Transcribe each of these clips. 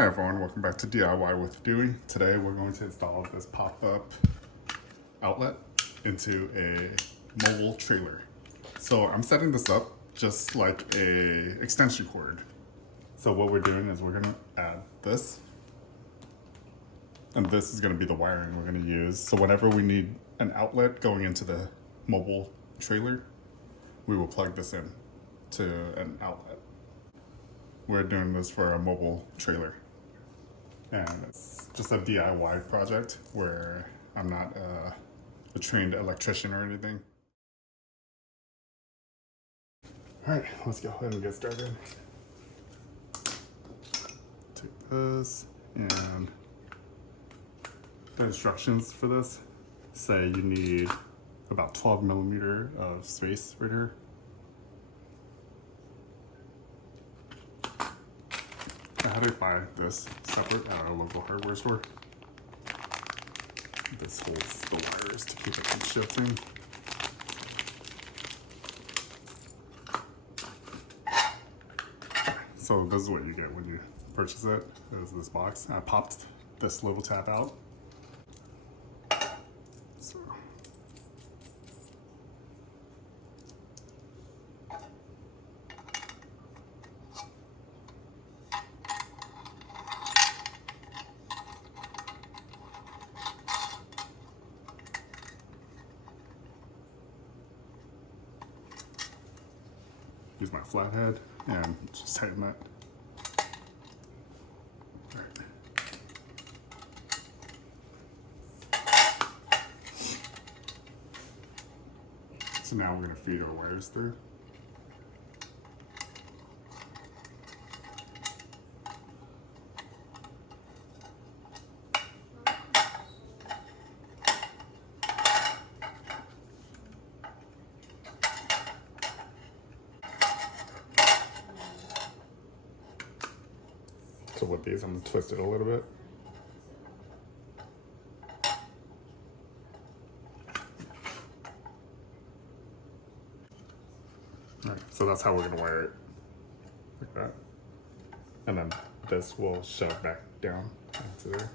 Hi everyone, welcome back to DIY with Dewey. Today we're going to install this pop-up outlet into a mobile trailer. So I'm setting this up just like a extension cord. So what we're doing is we're gonna add this, and this is gonna be the wiring we're gonna use. So whenever we need an outlet going into the mobile trailer, we will plug this in to an outlet. We're doing this for a mobile trailer. And it's just a DIY project where I'm not a trained electrician or anything. All right, let's go ahead and get started. Take this, and the instructions for this say you need about 12 millimeter of space right here. I had to buy this separate at a local hardware store. This holds the wires to keep it from shifting. So this is what you get when you purchase it. There's this box. I popped this little tab out. So use my flathead and just tighten that. All right. So now we're going to feed our wires through. So with these, I'm going to twist it a little bit. All right, so that's how we're going to wire it, like that. And then this will shove back down into there.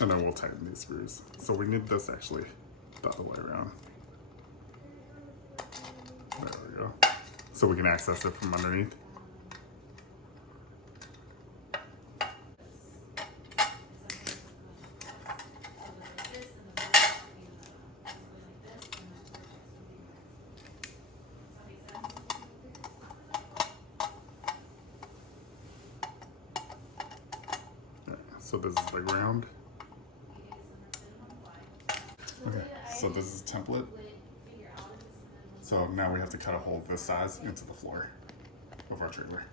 And then we'll tighten these screws. So we need this actually the other way around. There we go. So we can access it from underneath. So this is the ground. Okay, so this is a template. So now we have to cut a hole this size into the floor of our trailer.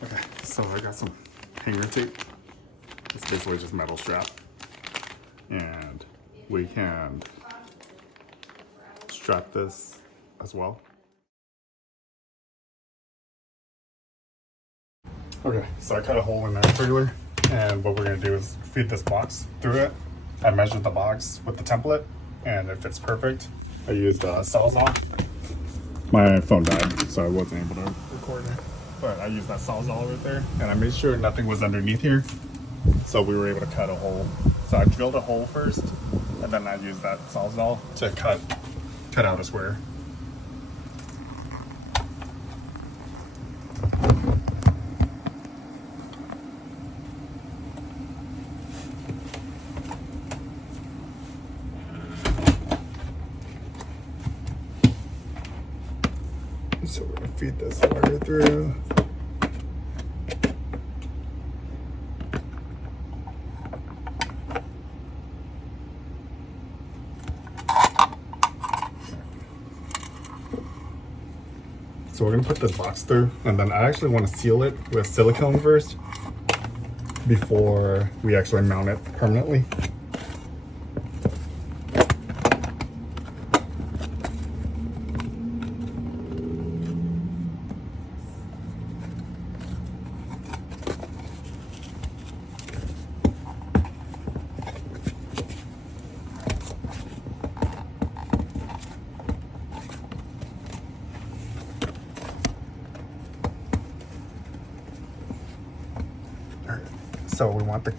Okay, so I got some hanger tape. It's basically just metal strap. And we can strap this as well. Okay, so I cut a hole in that trailer, and what we're gonna do is feed this box through it. I measured the box with the template, and it fits perfect. I used a Sawzall. My phone died, so I wasn't able to record it. But I used that Sawzall right there, and I made sure nothing was underneath here. So we were able to cut a hole. So I drilled a hole first, and then I used that Sawzall to cut out a square. So we're gonna feed this wire through. So we're gonna put this box through, and then I actually want to seal it with silicone first before we actually mount it permanently. So we want it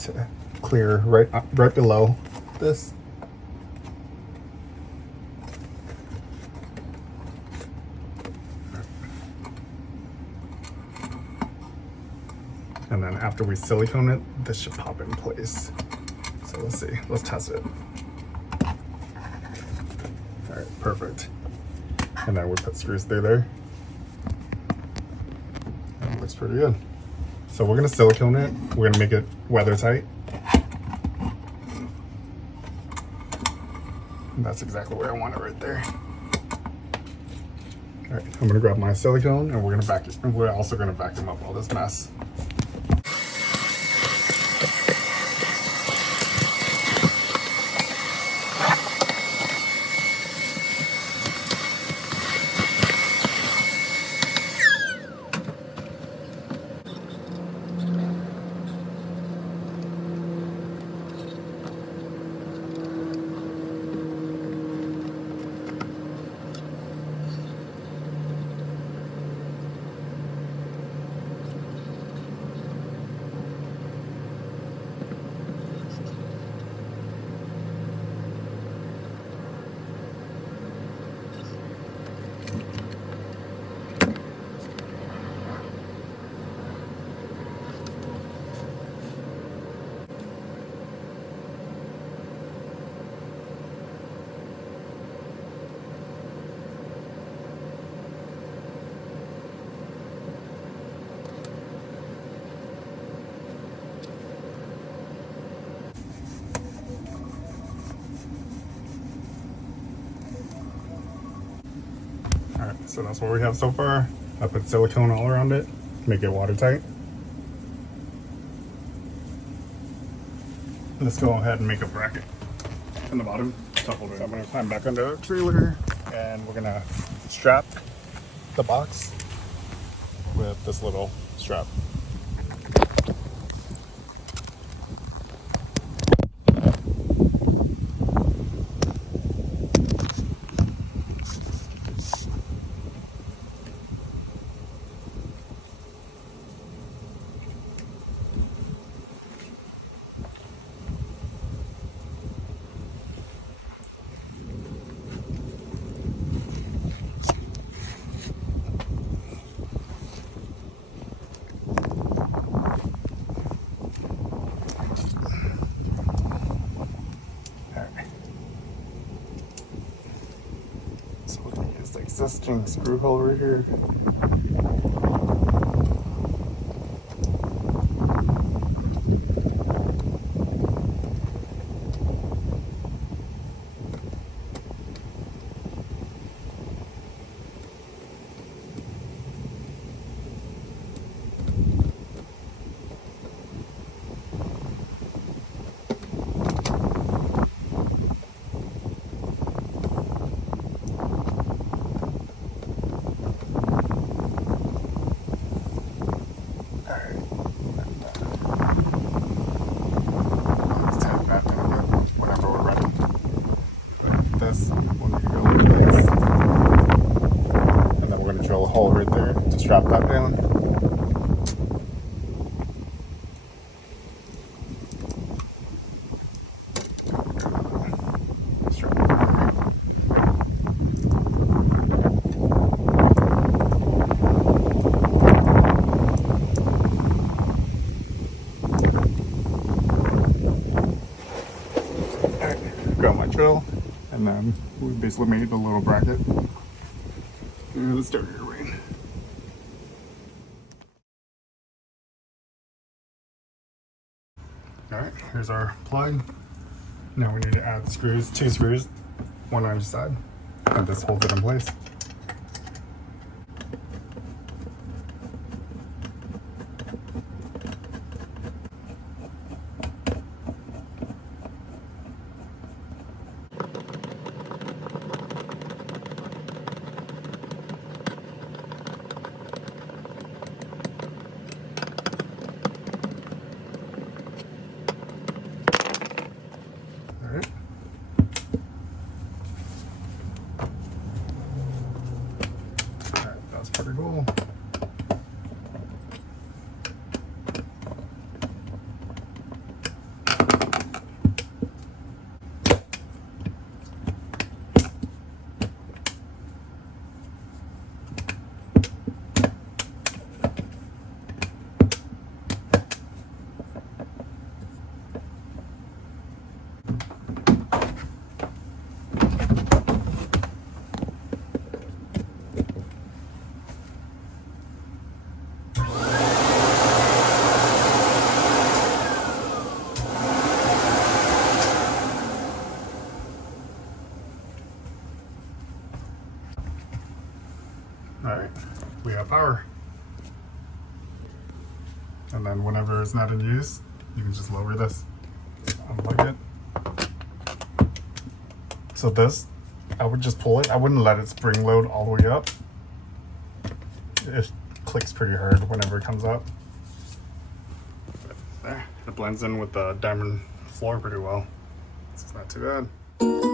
to clear right below this. And then after we silicone it, this should pop in place. So let's see, let's test it. All right, perfect. And then we put screws through there. That looks pretty good. So we're gonna silicone it. We're gonna make it weather tight. And that's exactly where I want it, right there. All right, I'm gonna grab my silicone and we're also gonna vacuum up all this mess. All right, so that's what we have so far. I put silicone all around it, make it watertight. Let's go ahead and make a bracket in the bottom. So I'm gonna climb back under the trailer and we're gonna strap the box with this little strap. Existing screw hole right here. Hole right there to strap that down. Alright, got my drill, and then we basically made a little bracket. Let's start your ring. Alright, here's our plug. Now we need to add screws, 2 screws, 1 on each side, and this holds it in place. Alright, we have power. And then whenever it's not in use, you can just lower this, unplug it. So this, I would just pull it. I wouldn't let it spring load all the way up. It clicks pretty hard whenever it comes up. But there, it blends in with the diamond floor pretty well. It's not too bad.